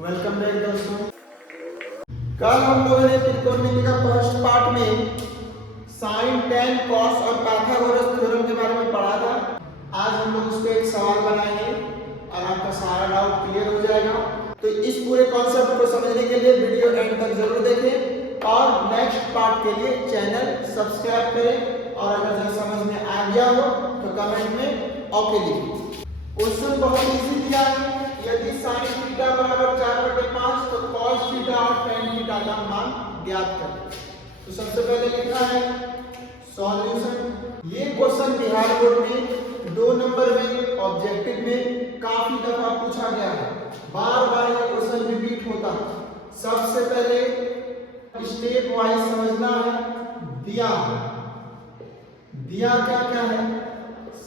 Welcome back दोस्तों। कल हम लोगों ने त्रिकोणमिति का फर्स्ट पार्ट में साइन, टेन, कॉस और पाइथागोरस थ्योरम के बारे में पढ़ा था। आज हम लोग उस पर एक सवाल बनाएंगे और आपका सारा डाउट क्लियर हो जाएगा। तो इस पूरे कॉन्सेप्ट को समझने के लिए वीडियो एंड तक जरूर देखें और नेक्स्ट पार्ट के लिए चैनल सब्सक्राइब करें। और अगर जो समझ में आ गया हो तो कमेंट में ओके लिखें। क्वेश्चन बहुत इजी दिया है। यदि sin थीटा बराबर 4/5 तो cos थीटा और tan थीटा का मान ज्ञात करें। तो सबसे पहले लिखा है सॉल्यूशन। ये क्वेश्चन बिहार बोर्ड में 2 नंबर में ऑब्जेक्टिव में काफी दफा पूछा गया है। बार-बार ये क्वेश्चन रिपीट होता है। सबसे पहले स्टेप वाइज समझना है। दिया क्या क्या है?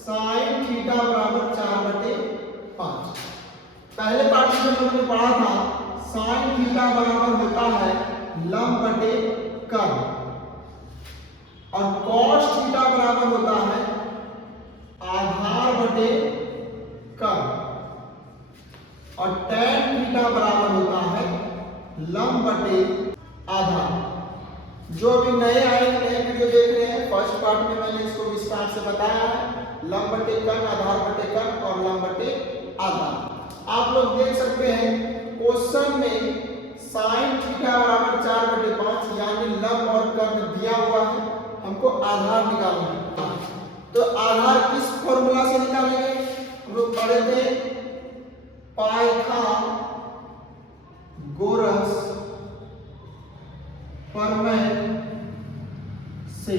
sin थीटा बराबर 4/5। पहले पार्ट में हमने पढ़ा था sin थीटा बराबर होता है लंब बटे कर्ण और cos थीटा बराबर होता है आधार बटे कर्ण और tan थीटा बराबर होता है लंब बटे आधार। जो भी नए आए नए वीडियो देख रहे हैं, फर्स्ट पार्ट में मैंने इसको विस्तार से बताया है। लंब बटे कर्ण, आधार बटे कर्ण और लंब बटे आधार। आप लोग देख सकते हैं क्वेश्चन में sin थीटा बराबर 4/5 यानी लंब और कर्ण दिया हुआ है। हमको आधार निकालना है। तो आधार किस फॉर्मूला से निकालेंगे? हम लोग पढ़े थे पाइथागोरस प्रमेय से।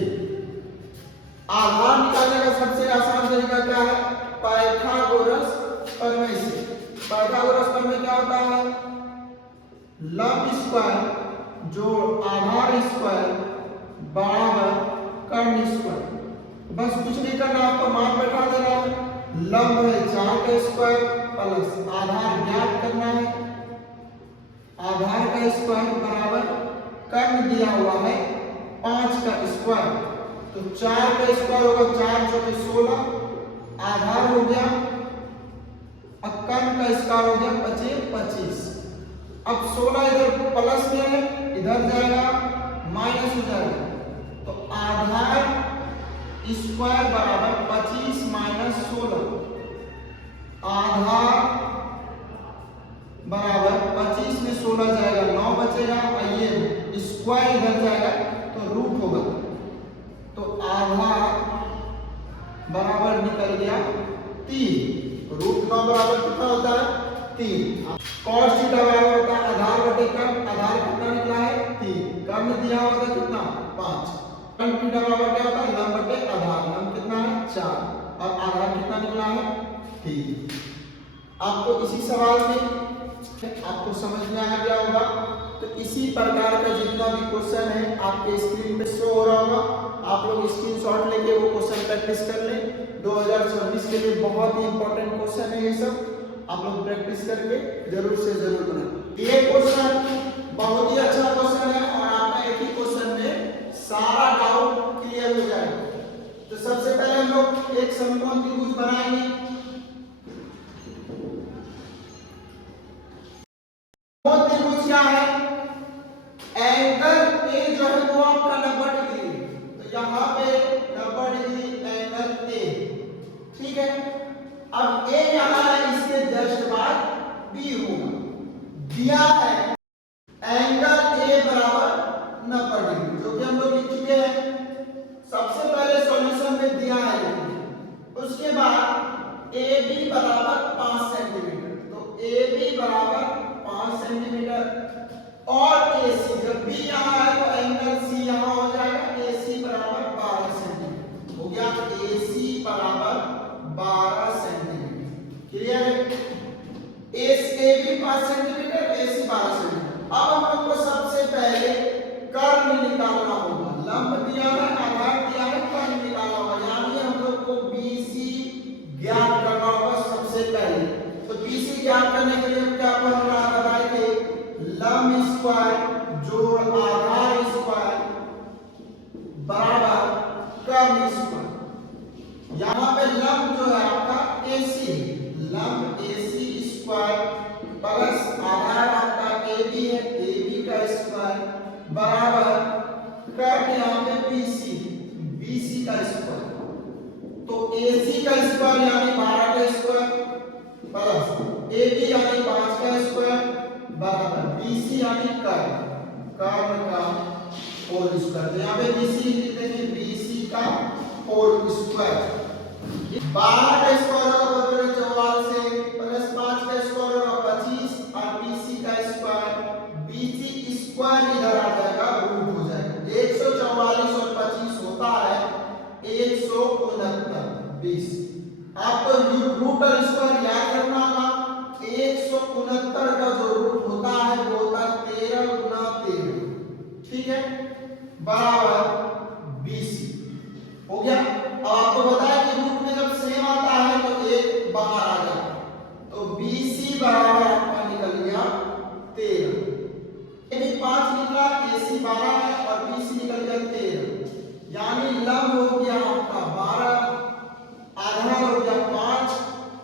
आधार निकालने का सबसे आसान तरीका क्या है? पाइथागोरस प्रमेय से। पाइथागोरस प्रमेय क्या होता है? लंब स्क्वायर जोड़ आधार स्क्वायर बराबर कर्ण स्क्वायर। बस कुछ नहीं करना, आपको मान बैठा देना है। लंब है 4 का स्क्वायर प्लस आधार ज्ञात करना है। आधार का स्क्वायर बराबर कर्ण दिया हुआ है 5 का स्क्वायर। तो 4 का स्क्वायर होगा 4 चौके 16, आधार हो गया और कर्ण का स्क्वायर हो गया 25। अब 16 इधर प्लस में है, इधर जाएगा माइनस हो जाएगा। तो आधार स्क्वायर बराबर 25 माइनस 16। आधार बराबर 25 में 16 जाएगा 9 बचेगा और ये स्क्वायर इधर जाएगा तो रूट होगा। तो आधार बराबर निकल गया 3। रूट 9 बराबर कितना होता है? 3। cos थीटा बराबर होता है आधार बटे कर्ण। आधार कितना निकला है? 3। कर्ण दिया होगा कितना? 5। कर्ण थीटा बराबर क्या होता है? लंब बटे आधार। लंब कितना है? 4 और आधार कितना निकला है? 3। आपको इसी सवाल में आपको समझ में आ गया होगा। तो इसी प्रकार का जितना भी क्वेश्चन है आपके स्क्रीन पे शो हो रहा होगा। आप लोग स्क्रीनशॉट लेके वो क्वेश्चन प्रैक्टिस कर लें। 2026 के लिए बहुत ही इंपॉर्टेंट क्वेश्चन है ये सब। आप लोग प्रैक्टिस करके जरूर से जरूर बनाएं। ये क्वेश्चन बहुत ही अच्छा क्वेश्चन है और आपका एक ही क्वेश्चन में सारा डाउट क्लियर हो जाएगा। तो सबसे पहले हम लोग एक समकोण त्रिभुज बनाएंगे। वो त्रिभुज क्या है? एंगल ए जो है वो आपका 90 डिग्री है। तो यहाँ पे 90 डिग्री एंगल ए, ठीक है। अब ए यहाँ है, इसके जस्ट बाद बी होगा। दिया है एंगल ए बराबर 90 डिग्री, जो कि हम लोग लिख चुके हैं। सबसे पहले सॉल्यूशन में दिया है। उसके बाद ए बी बराबर 5 सेंटीमीटर। तो ए बी बराबर 5 सेंटीमीटर और AC जब B यहाँ है तो एंगल C यहाँ हो जाएगा। AC बराबर 12 सेंटीमीटर हो गया। AC बराबर 12 सेंटीमीटर। क्लियर है? AB 5 centimetre, AC 12 centimetre. अब हम लोग को सबसे पहले कर्ण निकालना होगा। लंब दिया है, आधार दिया है, कर्ण निकालना होगा। यानी हम लोग को BC ज्ञात करना होगा सबसे पहले। तो BC ज्ञात करने के लिए क्या फॉर्मूला बताए थे? लंब स्क्वायर जोड़ आधार स्क्वायर बराबर कर्ण स्क्वायर। यहाँ पे लंब जो है आपका AC, लंब AC स्क्वायर प्लस आधार बराबर कट यहाँ पे बीसी, बीसी का स्क्वायर, तो AC का स्क्वायर यानी 12 का स्क्वायर प्लस AB यानी 5 का स्क्वायर बराबर BC यानी कर्व, कर्व का होल स्क्वायर। यहाँ पे BC लिख देंगे BC का होल स्क्वायर। 12 का स्क्वायर होगा 44 से प्लस 5 का स्क्वायर होगा 25 और BC का स्क्वायर, BC स्क्वायर इधर आ जाएगा, रूट हो जाएगा। 144 और 25 होता है 169, 20। आपको रूट और स्क्वायर याद रखना होगा। 169 का जो रूट होता है वो होता है 13 गुना 13, ठीक है, बराबर 20 हो गया। अब आपको बताया कि रूट में जब सेम आता है तो एक बाहर आ जाता है, तो BC बराबर आपका निकल गया 13। ये भी 5 निकला, AC 12 है और BC निकल गया 13, यानी लंब हो गया आपका 12, आधार हो गया 5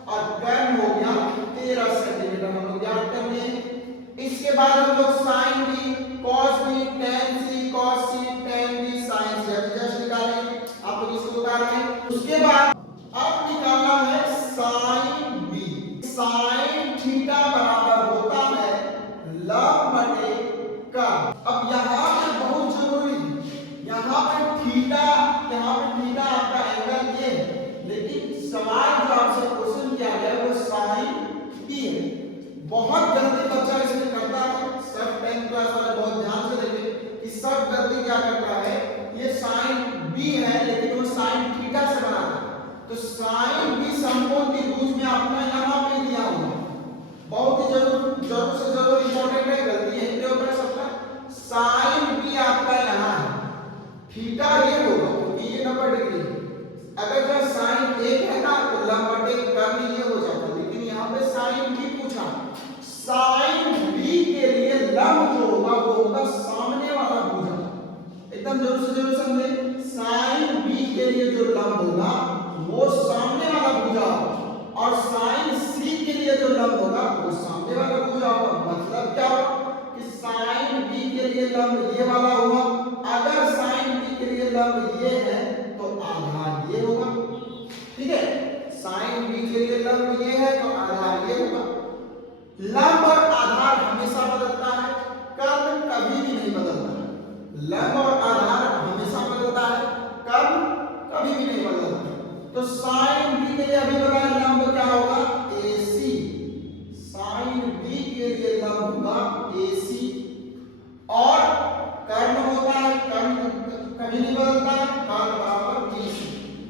और कर्ण हो गया 13 सेंटीमीटर। हम लोग याद कर लिए। इसके बाद हम लोग sin b, cos b, tan c, cos c, tan b, sin c just निकालेंगे। आप लोग इसको उतार लें। उसके बाद अब निकालना है sin b। sin थीटा बराबर होता है लंब बटे कर्ण। अब यहाँ पे बहुत जरूरी, यहाँ पे थीटा आपका एंगल ये है, लेकिन सवाल जो आपसे क्वेश्चन किया गया है वो sin b है। बहुत गलती बच्चा इसमें करता है, सब 10th क्लास वाले बहुत ध्यान से देखें कि सब गलती क्या करता है, ये sin b है लेकिन वो sin थीटा से बना है। तो sin b समकोण त्रिभुज में आपका यहाँ पे दिया हुआ है, बहुत ही जरूर से जरूर इंपॉर्टेंट है, गलती है प्रयोग कर सकता है। sin b आपका यहाँ है, थीटा ये होगा क्योंकि ये 90 डिग्री है। अगर जो sin 1 है ना तो लंब बटे कर्ण ये हो जाता, लेकिन यहाँ पे sin b पूछा। sin b के लिए लंब जो होगा वो होगा सामने वाला भुजा, एकदम जरूर से जरूर समझे। sin b के लिए जो लंब होगा वो सामने वाला भुजा होगा और sin c के लिए जो लंब होगा वो सामने वाला भुजा होगा। मतलब क्या होगा कि sin b के लिए लंब ये वाला होगा, अगर sin b के लिए लंब ये है तो आधार ये होगा, ठीक है। sin b के लिए लंब ये है तो आधार ये होगा। लंब और आधार हमेशा बदलता है, कर्ण कभी भी नहीं बदलता है। लंब और आधार हमेशा बदलता है, कर्ण कभी भी नहीं बदलता। तो sin b के लिए अभी बताया लंब क्या होगा, AC। sin b के लिए लंब होगा AC और कर्ण होता है, कर्ण कभी नहीं बदलता है, कर्ण बराबर BC।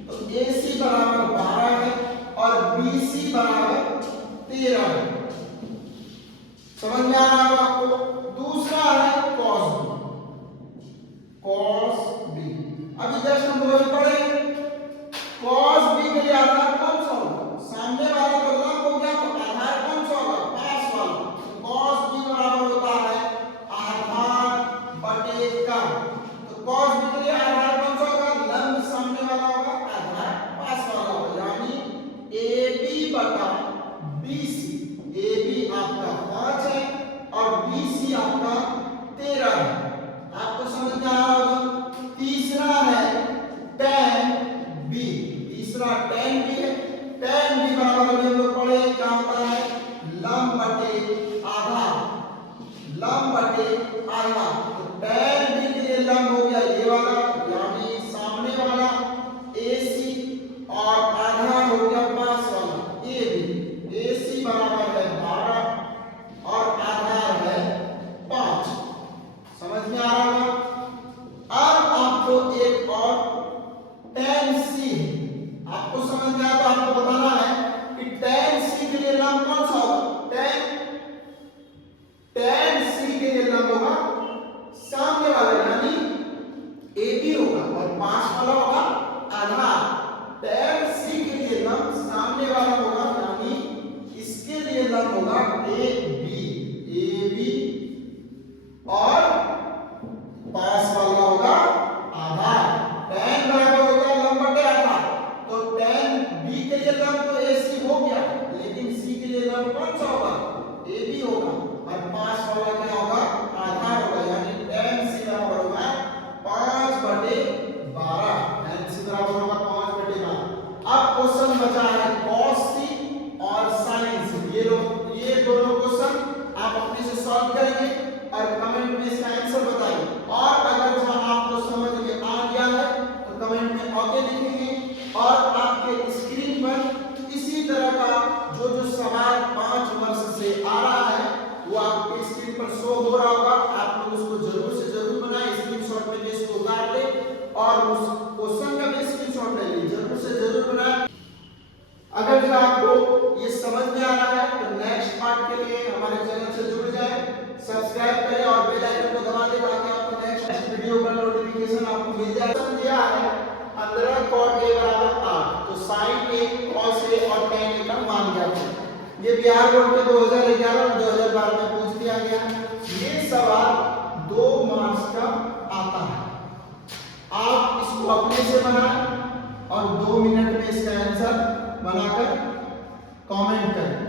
तो AC बराबर 12 है और BC बराबर 13 है। समझ में आ रहा है आपको। दूसरा है cos b। cos b अभी जस्ट हम रोज पढ़ेंगे। cos b के लिए आधार कौन सा होगा, सामने वाला तो लंब हो गया तो आधार कौन सा होगा, पास वाला। cos b बराबर होता है आधार बटे कर्ण। तो cos b के लिए आधार कौन सा होगा, लंब सामने वाला होगा, आधार पास वाला होगा, यानी AB बटा BC। AB आपका 5 है और BC आपका 13 है। आपको समझ में आ रहा होगा। तीसरा है tan b, तीसरा tan b है। tan b बराबर हम लोग पढ़े क्या होता है, लंब बटे आधार, लंब बटे आधार। तो tan b के लिए लंब हो गया ये वाला, यानी सामने वाला AC और आधार हो गया पास वाला AB। AC बराबर है 12 और आधार है 5। समझ में आ रहा होगा। अब आपको एक और tan c, आपको समझ में आया तो आपको बताना है कि tan c के लिए लंब कौन सा होगा, tan c के लिए लंब होगा सामने स्क्रीन पर शो हो रहा होगा, आप लोग उसको जरूर से जरूर बनाएं, स्क्रीनशॉट में इसको उतार ले और उस क्वेश्चन का भी स्क्रीनशॉट ले लीजिए, जरूर से जरूर बनाएं। अगर जो आपको ये समझ में आ रहा है तो नेक्स्ट पार्ट के लिए हमारे चैनल से जुड़ जाएं, सब्सक्राइब करें और बेल आइकन को दबा दें ताकि आपको नेक्स्ट वीडियो का नोटिफिकेशन आपको मिल जाए। दिया है 15 cot a बराबर 8, तो sin a cos a और tan a का मान ज्ञात करें। ये बिहार बोर्ड के 2011 और 2012 में पूछ दिया गया। ये सवाल 2 मार्क्स का आता है। आप इसको अपने से बनाएं और 2 मिनट में इसका आंसर बनाकर कमेंट करें।